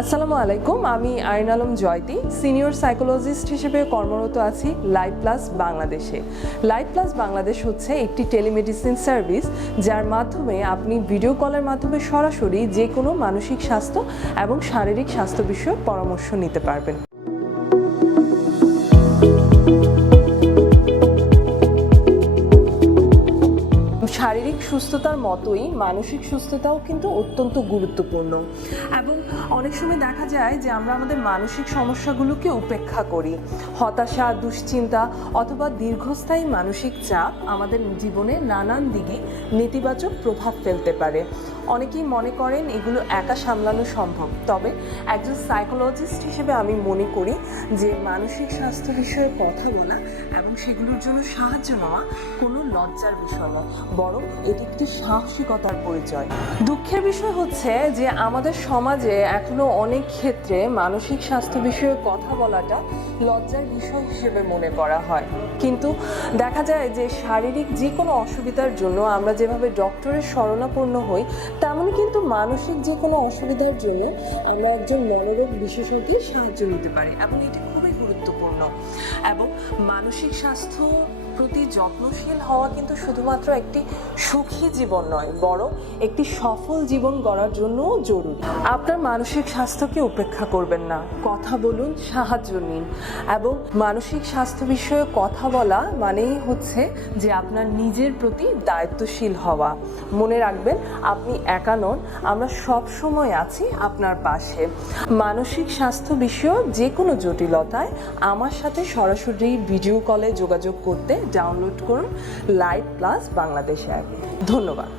আসসালামু আলাইকুম, আমি আইন আলম জয়তি সিনিয়র সাইকোলজিস্ট হিসেবে কর্মরত আছি লাইভ প্লাস বাংলাদেশে। লাইভ প্লাস বাংলাদেশ হচ্ছে একটি টেলিমেডিসিন সার্ভিস, যার মাধ্যমে আপনি ভিডিও কলের মাধ্যমে সরাসরি যে কোনো মানসিক স্বাস্থ্য এবং শারীরিক স্বাস্থ্য বিষয়ক পরামর্শ নিতে পারবেন। শারীরিক সুস্থতার মতোই মানসিক সুস্থতাও কিন্তু অত্যন্ত গুরুত্বপূর্ণ, এবং অনেক সময় দেখা যায় যে আমরা আমাদের মানসিক সমস্যাগুলোকে উপেক্ষা করি। হতাশা, দুশ্চিন্তা অথবা দীর্ঘস্থায়ী মানসিক চাপ আমাদের জীবনে নানান দিকে নেতিবাচক প্রভাব ফেলতে পারে। অনেকেই মনে করেন এগুলো একা সামলানো সম্ভব, তবে একজন সাইকোলজিস্ট হিসেবে আমি মনে করি যে মানসিক স্বাস্থ্য বিষয়ে কথা বলা এবং সেগুলোর জন্য সাহায্য নেওয়া কোনো লজ্জার বিষয় নয়, বরং এটি একটি সাহসিকতার পরিচয়। দুঃখের বিষয় হচ্ছে যে আমাদের সমাজে এখনো অনেক ক্ষেত্রে মানসিক স্বাস্থ্য বিষয়ে কথা বলাটা লজ্জার বিষয় হিসেবে মনে করা হয়, কিন্তু দেখা যায় যে শারীরিক যে কোনো অসুবিধার জন্য আমরা যেভাবে ডক্টরের শরণাপন্ন হই, তেমন কিন্তু মানসিক যে কোনো অসুবিধার জন্য আমরা একজন মনোরোগ বিশেষজ্ঞের সাহায্য নিতে পারি, এবং এটি খুবই গুরুত্বপূর্ণ। এবং মানসিক স্বাস্থ্য প্রতি যত্নশীল হওয়া কিন্তু শুধুমাত্র একটি সুখী জীবন নয়, বরং একটি সফল জীবন গড়ার জন্যও জরুরি। আপনার মানসিক স্বাস্থ্যকে উপেক্ষা করবেন না, কথা বলুন, সাহায্য নিন। এবং মানসিক স্বাস্থ্য বিষয়ে কথা বলা মানেই হচ্ছে যে আপনার নিজের প্রতি দায়িত্বশীল হওয়া। মনে রাখবেন, আপনি একা নন, আমরা সব সময় আছি আপনার পাশে। মানসিক স্বাস্থ্য বিষয়ক যে কোনো জটিলতায় আমার সাথে সরাসরি ভিডিও কলে যোগাযোগ করতে ডাউনলোড করুন লাইভ প্লাস বাংলাদেশ অ্যাপ। ধন্যবাদ।